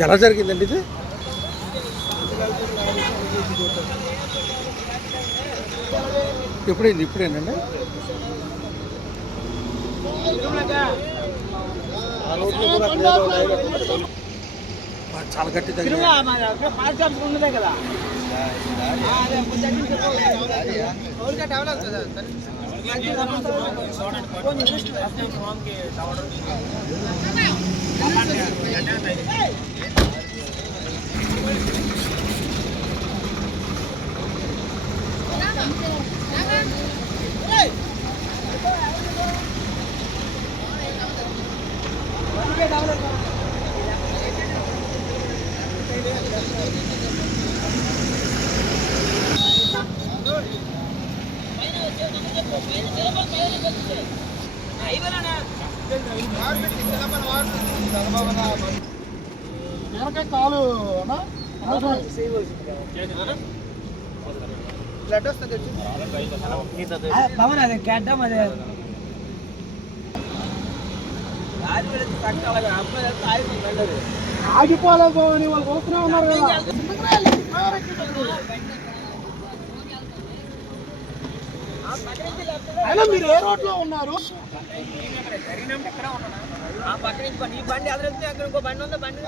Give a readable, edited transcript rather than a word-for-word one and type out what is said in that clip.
ఎలా జరిగిందండి ఇది? ఇప్పుడేనండి. చాలా గట్టి తగ్గింది కదా. కాలు ఆగిపోలేదు వాళ్ళు చూస్తూనే ఉన్నారు కదా. అయినా మీరు ఏ రోడ్ లో ఉన్నారు? ఈ బండి అదృష్టి అక్కడ ఇంకో బండి ఉందా? బండి